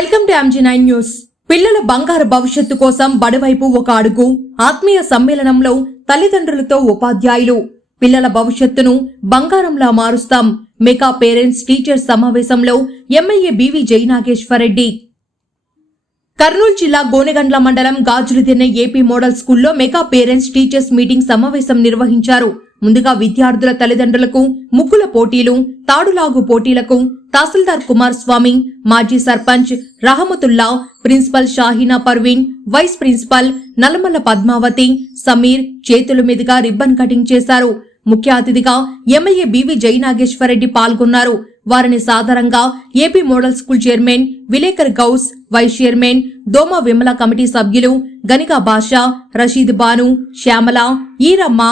Welcome to M G nine news పిల్లల బంగారు భవిష్యత్తు కోసం బడివైపు ఒక అడుగు. ఆత్మీయ సమ్మేళనంలో తల్లిదండ్రులతో ఉపాధ్యాయులు. పిల్లల భవిష్యత్తును బంగారంలా మారుస్తాం. మెగా పేరెంట్స్ టీచర్స్ సమావేశంలో MLA B V Jayanageswara Reddy. Kurnool జిల్లా గోనెగండ్ల మండలం గాజులదిన్నె ఏపీ మోడల్ స్కూల్లో మెగా పేరెంట్స్ టీచర్స్ మీటింగ్ సమావేశం నిర్వహించారు. ముందుగా విద్యార్థుల తల్లిదండ్రులకు ముగ్గుల పోటీలు తాడులాగు పోటీలకు తహసీల్దార్ కుమార్ స్వామి మాజీ sarpanch Rahamatulla principal Shaheena Parveen vice principal Nallamalla Padmavathi Sameer చేతుల మీదుగా రిబ్బన్ కటింగ్ చేశారు. ముఖ్య అతిథిగా ఎమ్మెల్యే బివి జయనాగేశ్వరరెడ్డి పాల్గొన్నారు. వారిని సాధారణంగా AP model school chairman విలేకర్ Gouse vice chairman Doma Vimala committee సభ్యులు గనికా బాషా రషీద్ బాను శ్యామల ఈరమ్మ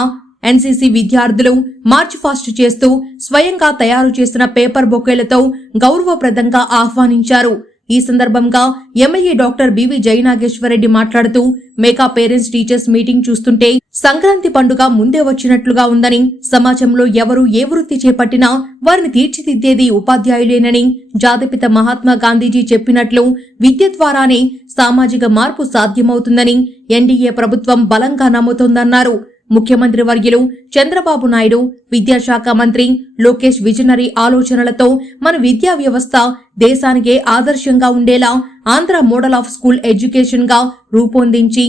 ఎన్సీసీ విద్యార్థులు మార్చ్ ఫాస్ట్ చేస్తూ స్వయంగా తయారు చేసిన పేపర్ బొకేలతో గౌరవప్రదంగా ఆహ్వానించారు. ఈ సందర్భంగా ఎమ్మెల్యే డాక్టర్ బివి జయనాగేశ్వరరెడ్డి మాట్లాడుతూ మేకా పేరెంట్స్ టీచర్స్ మీటింగ్ చూస్తుంటే సంక్రాంతి పండుగ ముందే వచ్చినట్లుగా ఉందని సమాజంలో ఎవరు ఏ వృత్తి చేపట్టినా వారిని తీర్చిదిద్దేది ఉపాధ్యాయులేనని జాతిపిత మహాత్మా గాంధీజీ చెప్పినట్లు విద్య ద్వారానే సామాజిక మార్పు సాధ్యమవుతుందని ఎన్డీఏ ప్రభుత్వం బలంగా నమ్ముతోందన్నారు. ముఖ్యమంత్రి వర్యులు చంద్రబాబు నాయుడు విద్యాశాఖ మంత్రి లోకేష్ విజనరీ ఆలోచనలతో మన విద్యా వ్యవస్థ దేశానికే ఆదర్శంగా ఉండేలా ఆంధ్ర మోడల్ ఆఫ్ స్కూల్ ఎడ్యుకేషన్గా రూపొందించి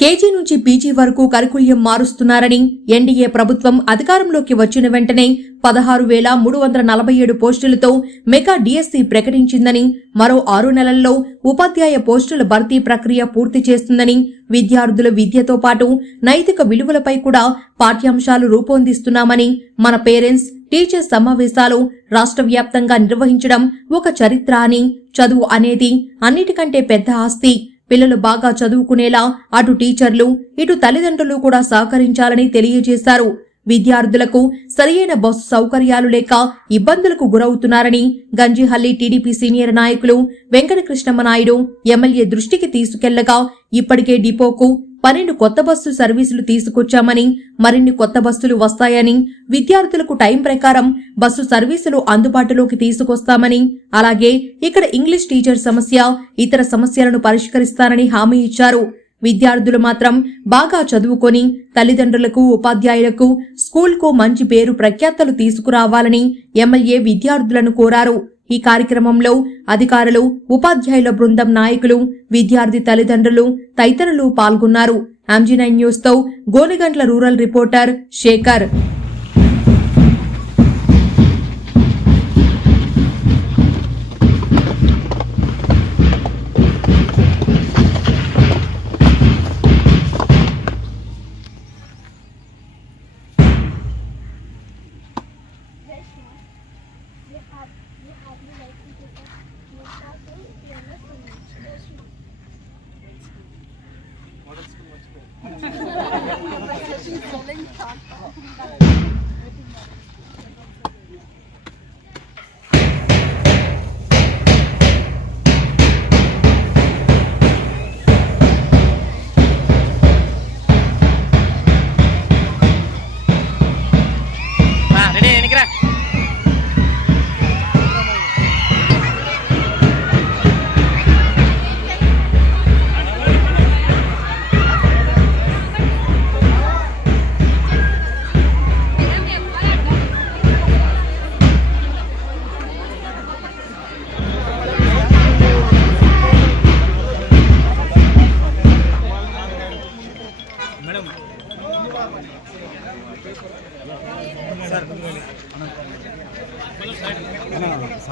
కేజీ నుంచి పీజీ వరకు కరికుల్యం మారుస్తున్నారని ఎన్డీఏ ప్రభుత్వం అధికారంలోకి వచ్చిన వెంటనే పదహారు వేల మూడు వందల నలభై ఏడు పోస్టులతో మెగా డీఎస్సీ ప్రకటించిందని మరో ఆరు నెలల్లో ఉపాధ్యాయ పోస్టుల భర్తీ ప్రక్రియ పూర్తి చేస్తుందని విద్యార్థుల విద్యతో పాటు నైతిక విలువలపై కూడా పాఠ్యాంశాలు రూపొందిస్తున్నామని మన పేరెంట్స్ టీచర్స్ సమావేశాలు రాష్ట్ర వ్యాప్తంగా నిర్వహించడం ఒక చరిత్ర అని చదువు అనేది అన్నిటికంటే పెద్ద ఆస్తి పిల్లలు బాగా చదువుకునేలా అటు టీచర్లు ఇటు తల్లిదండ్రులు కూడా సహకరించాలని తెలియజేశారు. విద్యార్థులకు సరియైన బస్సు సౌకర్యాలు లేక ఇబ్బందులకు గురవుతున్నారని గంజిహల్లి టీడీపీ సీనియర్ నాయకులు వెంకటకృష్ణమ్మ నాయుడు ఎమ్మెల్యే దృష్టికి తీసుకెళ్ళగా ఇప్పటికే డిపోకు పన్నెండు కొత్త బస్సు సర్వీసులు తీసుకొచ్చామని మరిన్ని కొత్త బస్సులు వస్తాయని విద్యార్థులకు టైం ప్రకారం బస్సు సర్వీసులు అందుబాటులోకి తీసుకొస్తామని అలాగే ఇక్కడ ఇంగ్లీష్ టీచర్ సమస్య ఇతర సమస్యలను పరిష్కరిస్తానని హామీ ఇచ్చారు. విద్యార్థులు మాత్రం బాగా చదువుకొని తల్లిదండ్రులకు ఉపాధ్యాయులకు స్కూల్కు మంచి పేరు ప్రఖ్యాతలు తీసుకురావాలని ఎమ్మెల్యే విద్యార్థులను కోరారు. ఈ కార్యక్రమంలో అధికారులు ఉపాధ్యాయుల బృందం నాయకులు విద్యార్థి తల్లిదండ్రులు తదితరులు పాల్గొన్నారు. నైన్ న్యూస్తో గోనెగంట్ల రూరల్ రిపోర్టర్ శేఖర్.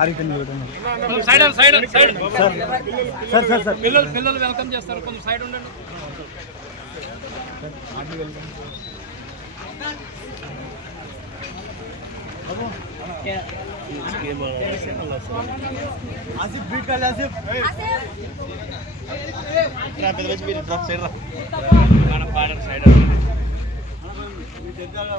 చూడండి side side side sir sir sir. పిల్లలు పిల్లలు వెల్కమ్ చేస్తారు. కొంచెం సైడ్ ఉండండి. ఆసిఫ్ బీట్ కాలి ఆసిఫ్. మన పాడర్ సైడ్ గారు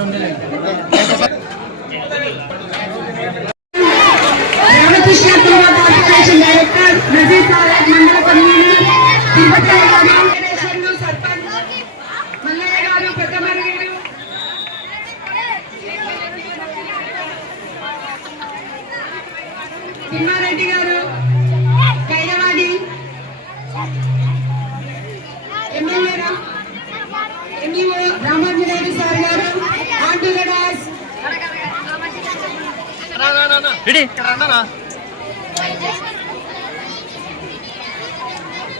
ఉండలేదు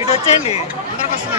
ఇటు వచ్చేయండి. అందరికి వస్తుంది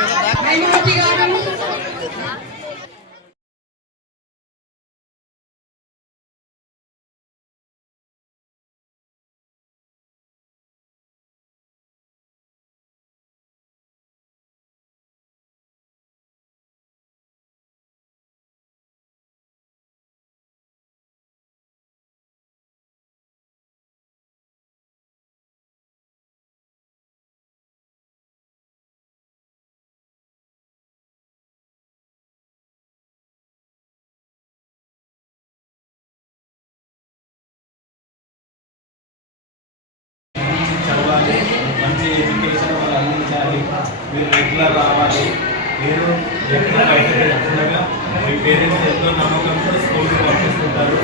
ఎక్కడ బయట వెళ్తుండగా మీ పేరెంట్స్ ఎంతో నమ్మకంతో స్కూల్కి పంపిస్తుంటారు.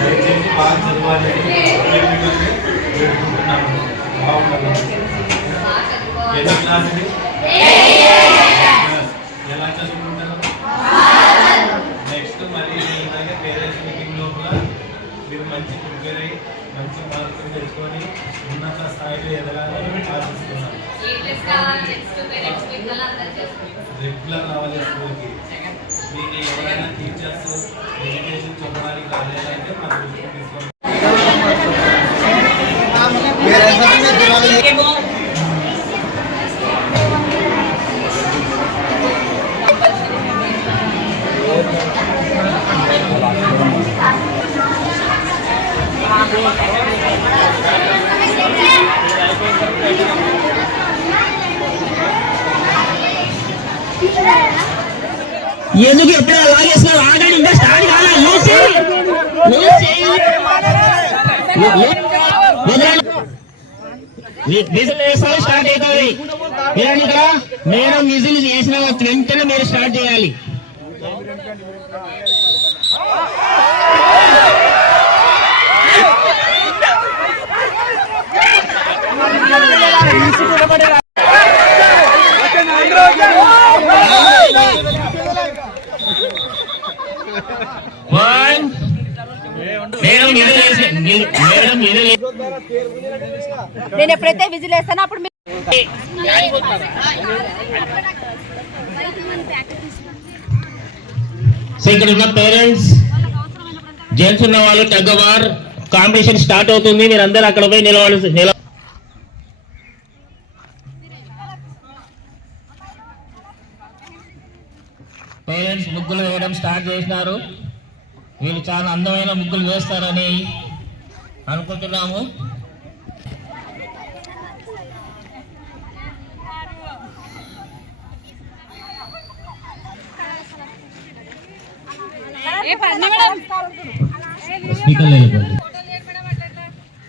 దయచేసి బాగా చదవాలి అని నేను ఎన్ని క్లాస్ ఇది ఎలా చదువుకుంటారు? నెక్స్ట్ మళ్ళీ ఇలాగే పేరెంట్స్ మీటింగ్ లోపల మీరు మంచి ప్రిపేర్ అయ్యి మంచి మార్కులు తెచ్చుకొని ఉన్నత స్థాయిలో ఎదగాలని ఆశిస్తున్నాను. రెగ్యులర్ రావాలి స్కూల్కి మీకు ఎవరైనా టీచర్స్ ఎడ్యుకేషన్ చెప్పడానికి రాలేదంటే మా దృష్టికి తీసుకోండి ఎందుకు ఎప్పుడు లాగేసినావు ఆగండి ఇంకా స్టార్ట్ కాలే. విజిల్ వేసాలి స్టార్ట్ అవుతుంది. మీరు ఇక్కడ? మేడం విజిల్ చేసిన వెంటనే మీరు స్టార్ట్ చేయాలి వన్ మేడం విజిల్ వేసి మేడం విజిల్ నేను ఎప్పుడైతే విజిల్ వేస్తానో అప్పుడు సో ఇక్కడ ఉన్న పేరెంట్స్ జెంట్స్ ఉన్న వాళ్ళు తగ్గవార్ కాంపిటీషన్ స్టార్ట్ అవుతుంది. మీరు అందరు అక్కడ పోయి నిలవాలి నిల పేరెంట్స్ ముగ్గులు వేయడం స్టార్ట్ చేసినారు. వీళ్ళు చాలా అందమైన ముగ్గులు వేస్తారని అనుకుంటున్నాము.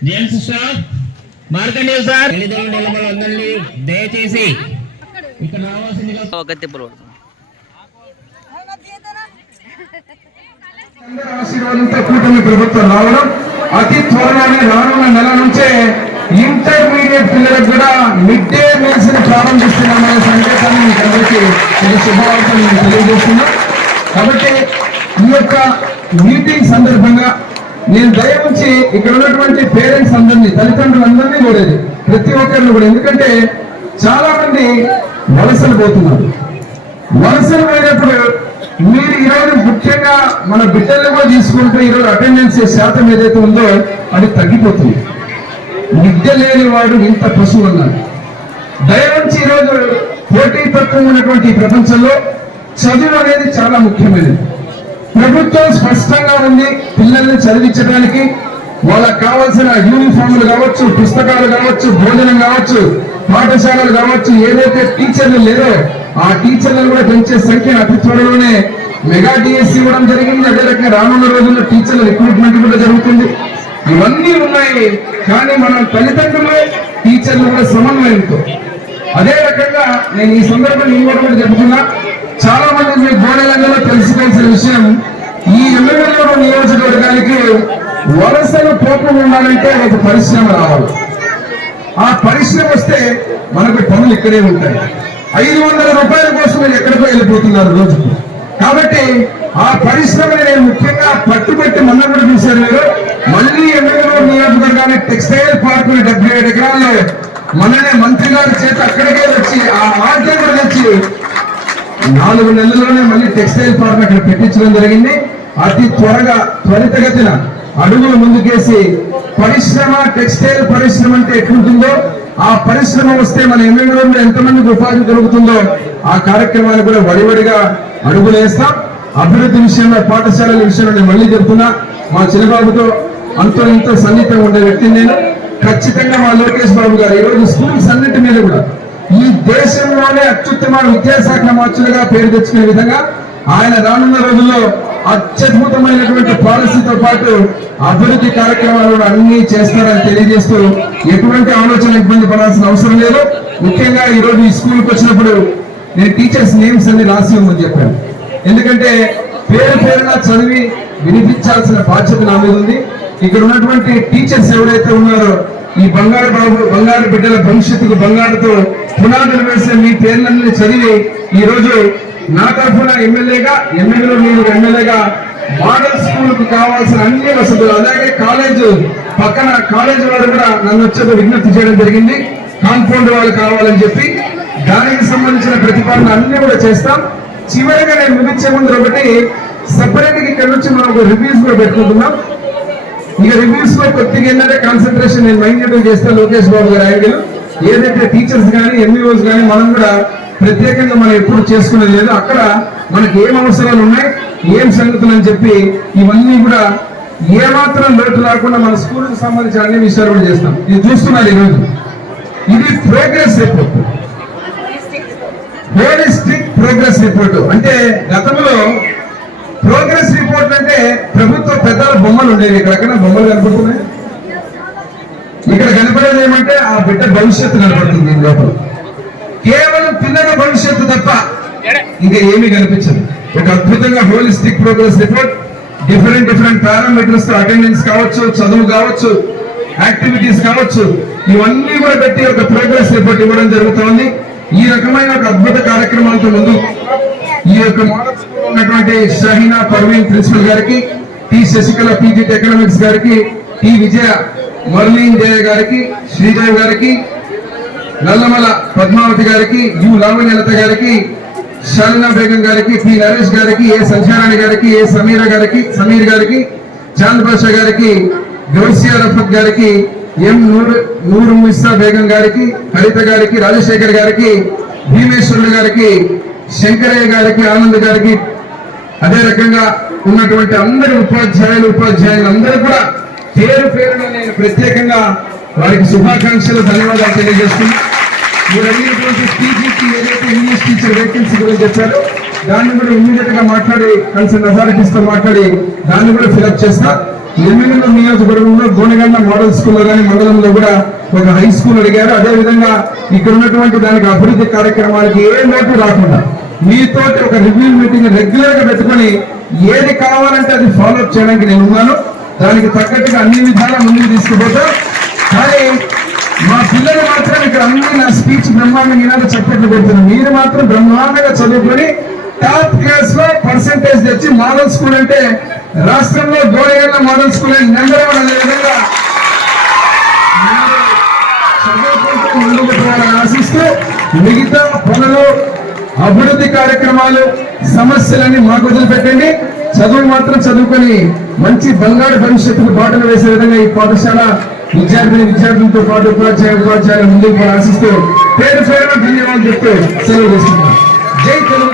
James sir. సార్ దయచేసి ఇక్కడ రావాల్సిందిగా అందరి ఆశీర్వాదంతో కూటమి ప్రభుత్వం రావడం అతి త్వరలోనే రానున్న నెల నుంచే ఇంటర్మీడియట్ పిల్లలకు కూడా మిడ్ డే మీల్స్ని ప్రారంభిస్తున్నామనే సందేశాన్ని మీకు అందరికీ తెలియజేస్తున్నా కాబట్టి ఈ యొక్క మీటింగ్ సందర్భంగా నేను దయ ఇక్కడ ఉన్నటువంటి పేరెంట్స్ అందరినీ తల్లిదండ్రులందరినీ కోరేది ప్రతి ఒక్కరిని కూడా ఎందుకంటే చాలా మంది వలసలు పోతున్నారు. వలసలు పోయినప్పుడు మీరు ఈరోజు ముఖ్యంగా మన బిడ్డల్ని కూడా తీసుకుంటే ఈరోజు అటెండెన్స్ శాతం ఏదైతే ఉందో అది తగ్గిపోతుంది. విద్య లేని వాడు ఇంత పశువు అన్నాడు. దయవుంచి ఈరోజు పోటీ తక్కువ ఉన్నటువంటి ఈ ప్రపంచంలో చదువు అనేది చాలా ముఖ్యమైనది. ప్రభుత్వం స్పష్టంగా ఉంది. పిల్లల్ని చదివించడానికి వాళ్ళకి కావాల్సిన యూనిఫామ్లు కావచ్చు పుస్తకాలు కావచ్చు భోజనం కావచ్చు పాఠశాలలు కావచ్చు ఏదైతే టీచర్లు లేదో ఆ టీచర్లను కూడా పెంచే సంఖ్య అతి త్వరలోనే మెగా డిఎస్సి ఇవ్వడం జరిగింది. అదే రకంగా రానున్న రోజుల్లో టీచర్ల రిక్రూట్మెంట్ కూడా జరుగుతుంది. ఇవన్నీ ఉన్నాయి కానీ మనం తల్లిదండ్రులే టీచర్లు కూడా సమన్వయంతో. అదే రకంగా నేను ఈ సందర్భంగా ఇంకోటి కూడా చెబుతున్నా చాలా మంది మీ బోడలంగా తెలుసుకోవాల్సిన విషయం ఈ ఎమ్మెల్యేలో నియోజకవర్గానికి వలసలు పోకుండా ఉండాలంటే ఒక పరిశ్రమ రావాలి. ఆ పరిశ్రమ వస్తే మనకు పనులు ఇక్కడే ఉంటాయి. ఐదు వందల రూపాయల కోసం మీరు ఎక్కడికో వెళ్ళిపోతున్నారు రోజుకు కాబట్టి ఆ పరిశ్రమని నేను ముఖ్యంగా పట్టుబెట్టి మొన్న కూడా చూశారు మీరు. మళ్ళీ ఎమ్మెల్యే నియోజకవర్గాన్ని టెక్స్టైల్ పార్క్ డెబ్బై ఏడు ఎకరాల్లో మననే మంత్రి గారి చేత అక్కడికే వచ్చి ఆ ఆర్డర్ కూడా తెచ్చి నాలుగు నెలల్లోనే మళ్ళీ టెక్స్టైల్ పార్క్ అక్కడ పెట్టించడం జరిగింది. అతి త్వరగా త్వరితగతిన అడుగులు ముందుకేసి పరిశ్రమ టెక్స్టైల్ పరిశ్రమ అంటే ఎట్లుంటుందో ఆ పరిశ్రమ వస్తే మన ఎమ్మెల్యేలో ఎంతమందికి ఉపాధి దొరుకుతుందో ఆ కార్యక్రమాన్ని కూడా వడివడిగా అడుగులు వేస్తాం. అభివృద్ధి విషయంలో పాఠశాలల విషయంలో నేను మళ్ళీ చెప్తున్నా మా చిన్నబాబుతో అంతో ఇంతో సన్నిహితంగా ఉండే వ్యక్తిని నేను. ఖచ్చితంగా మా లోకేష్ బాబు గారు ఈరోజు రోజు స్కూల్స్ అన్నింటి మీద కూడా ఈ దేశంలోనే అత్యుత్తమ విద్యాశాఖ మంత్రులుగా పేరు తెచ్చుకునే విధంగా ఆయన రానున్న రోజుల్లో అత్యద్భుతమైనటువంటి పాలసీతో పాటు అభివృద్ధి కార్యక్రమాలు అన్ని చేస్తారని తెలియజేస్తూ ఎటువంటి ఆలోచన ఇబ్బంది పడాల్సిన అవసరం లేదు. ముఖ్యంగా ఈ రోజు ఈ స్కూల్కి వచ్చినప్పుడు నేను టీచర్స్ నేమ్స్ అన్ని రాసి ఉందని చెప్పాను. ఎందుకంటే పేరు పేరున చదివి వినిపించాల్సిన బాధ్యత నా మీద ఉంది. ఇక్కడ ఉన్నటువంటి టీచర్స్ ఎవరైతే ఉన్నారో ఈ బంగారు బాబు బంగారు బిడ్డల భవిష్యత్తుకు బంగారుతో పునాదులు వేసే మీ పేర్లన్నీ చదివి ఈ రోజు నా తరఫున ఎమ్మెల్యేగా ఎమ్మెల్యేలో మీరు ఎమ్మెల్యేగా మోడల్ స్కూల్కు కావాల్సిన అన్ని వసతులు అలాగే కాలేజ్ పక్కన కాలేజ్ వారు కూడా నన్ను వచ్చేది విజ్ఞప్తి చేయడం జరిగింది. కాంపౌండ్ వాళ్ళు కావాలని చెప్పి దానికి సంబంధించిన ప్రతిపాదన అన్ని కూడా చేస్తాం. చివరిగా నేను ముగించే ముందు ఒకటి సపరేట్గా ఇక్కడ నుంచి మనం ఒక రివ్యూస్ కూడా పెట్టుకుంటున్నాం. ఇక రివ్యూస్లో కొద్దిగా ఏంటంటే కాన్సన్ట్రేషన్ నేను మైండ్ చేస్తా లోకేష్ బాబు గారు ఆయన ఏదైతే టీచర్స్ కానీ ఎంఈఓస్ కానీ మనం కూడా ప్రత్యేకంగా మనం ఎప్పుడు చేసుకునేది లేదు. అక్కడ మనకి ఏం అవసరాలు ఉన్నాయి ఏం సంగతులు అని చెప్పి ఇవన్నీ కూడా ఏమాత్రం లోటు రాకుండా మన స్కూల్కి సంబంధించిన అన్ని విషయాలు కూడా చేస్తాం. ఇది చూస్తున్నారు ఈరోజు. ఇది progress report holistic progress report అంటే గతంలో ప్రభుత్వ పెద్దల బొమ్మలు ఉండేవి. ఎక్కడెక్కడ బొమ్మలు కనపడుతున్నాయి. ఇక్కడ కనపడేది ఏమంటే ఆ బిడ్డ భవిష్యత్తు కనపడుతుంది లోపల. కేవలం పిల్లల భవిష్యత్తు తప్ప ఇంకా ఏమీ కనిపించదు. ఒక అద్భుతంగా holistic progress report different different పారామీటర్స్తో attendance కావచ్చు చదువు కావచ్చు యాక్టివిటీస్ కావచ్చు ఇవన్నీ కూడా పెట్టి ఒక ప్రోగ్రెస్ రిపోర్ట్ ఇవ్వడం జరుగుతుంది. ఈ రకమైన ఒక అద్భుత కార్యక్రమాలతో ముందు ఈ యొక్క మోడల్ స్కూల్ ఉన్నటువంటి షహీనా పర్వీన్ ప్రిన్సిపల్ గారికి టి. శశికళ పీజీ ఎకనామిక్స్ గారికి టి. విజయ మర్లీన్ జయ గారికి శ్రీజయ గారికి నల్లమల పద్మావతి గారికి యు. లావణ్యలత గారికి షాలినా బేగం గారికి పి. నరేష్ గారికి ఏ. సంచారాణి గారికి ఏ. సమీర గారికి సమీర్ గారికి చాంద్ బాషా గారికి గౌసియా రఫత్ గారికి ఎం. నూరు నూరు మిస్సా బేగం గారికి హరిత గారికి రాజశేఖర్ గారికి భీమేశ్వరుడు గారికి శంకరయ్య గారికి ఆనంద్ గారికి అదే రకంగా ఉన్నటువంటి అందరి ఉపాధ్యాయులు ఉపాధ్యాయులు అందరూ కూడా పేరు పేరున నేను ప్రత్యేకంగా వారికి శుభాకాంక్షలు ధన్యవాదాలు తెలియజేస్తున్నాను. మీరు అడిగినటువంటి ఏదైతే ఇంగ్లీష్ టీచర్ వేకెన్సీ గురించి చెప్పారో దాన్ని కూడా ఇమీడియట్గా మాట్లాడి కన్సర్న్ అథారిటీస్తో మాట్లాడి దాన్ని కూడా ఫిలప్ చేస్తా. ఎమ్మెల్యేల నియోజకవర్గంలో గోనగండ మోడల్ స్కూల్లో కానీ మండలంలో కూడా ఒక హై స్కూల్ అడిగారు. అదేవిధంగా ఇక్కడ ఉన్నటువంటి దానికి అభివృద్ధి కార్యక్రమాలకి ఏ లోటు రాకుండా మీతో ఒక రివ్యూ మీటింగ్ రెగ్యులర్గా పెట్టుకొని ఏది కావాలంటే అది ఫాలో చేయడానికి నేను ఉన్నాను. దానికి తగ్గట్టుగా అన్ని విధాలా ముందుకు తీసుకుపోతా. కానీ మా పిల్లలు మాత్రం ఇక్కడ అన్ని నా స్పీచ్ బ్రహ్మాండంగా ఈనాడు చెప్పట్లు పెడుతున్నాను మీరు మాత్రం బ్రహ్మాండంగా చదువుకొని టాప్ క్లాస్లో పర్సంటేజ్ తెచ్చి మోడల్ స్కూల్ అంటే రాష్ట్రంలో Godagalla model school number one అనే విధంగా చదువుకుంటూ ముందుకు ఆశిస్తూ మిగతా పనులు అభివృద్ధి కార్యక్రమాలు సమస్యలన్నీ మాకు వదిలిపెట్టండి. చదువు మాత్రం చదువుకొని మంచి బంగారు భవిష్యత్తుకు బాటలు వేసే విధంగా ఈ పాఠశాల విద్యార్థిని విద్యార్థులతో పాటు ఉపాధ్యాయ ఉపాధ్యాయులు ముందుకు ఆశిస్తూ పేరు పేరున ధన్యవాదాలు చెప్తూ సెలవు తీసుకుంటాం జై తెలుగు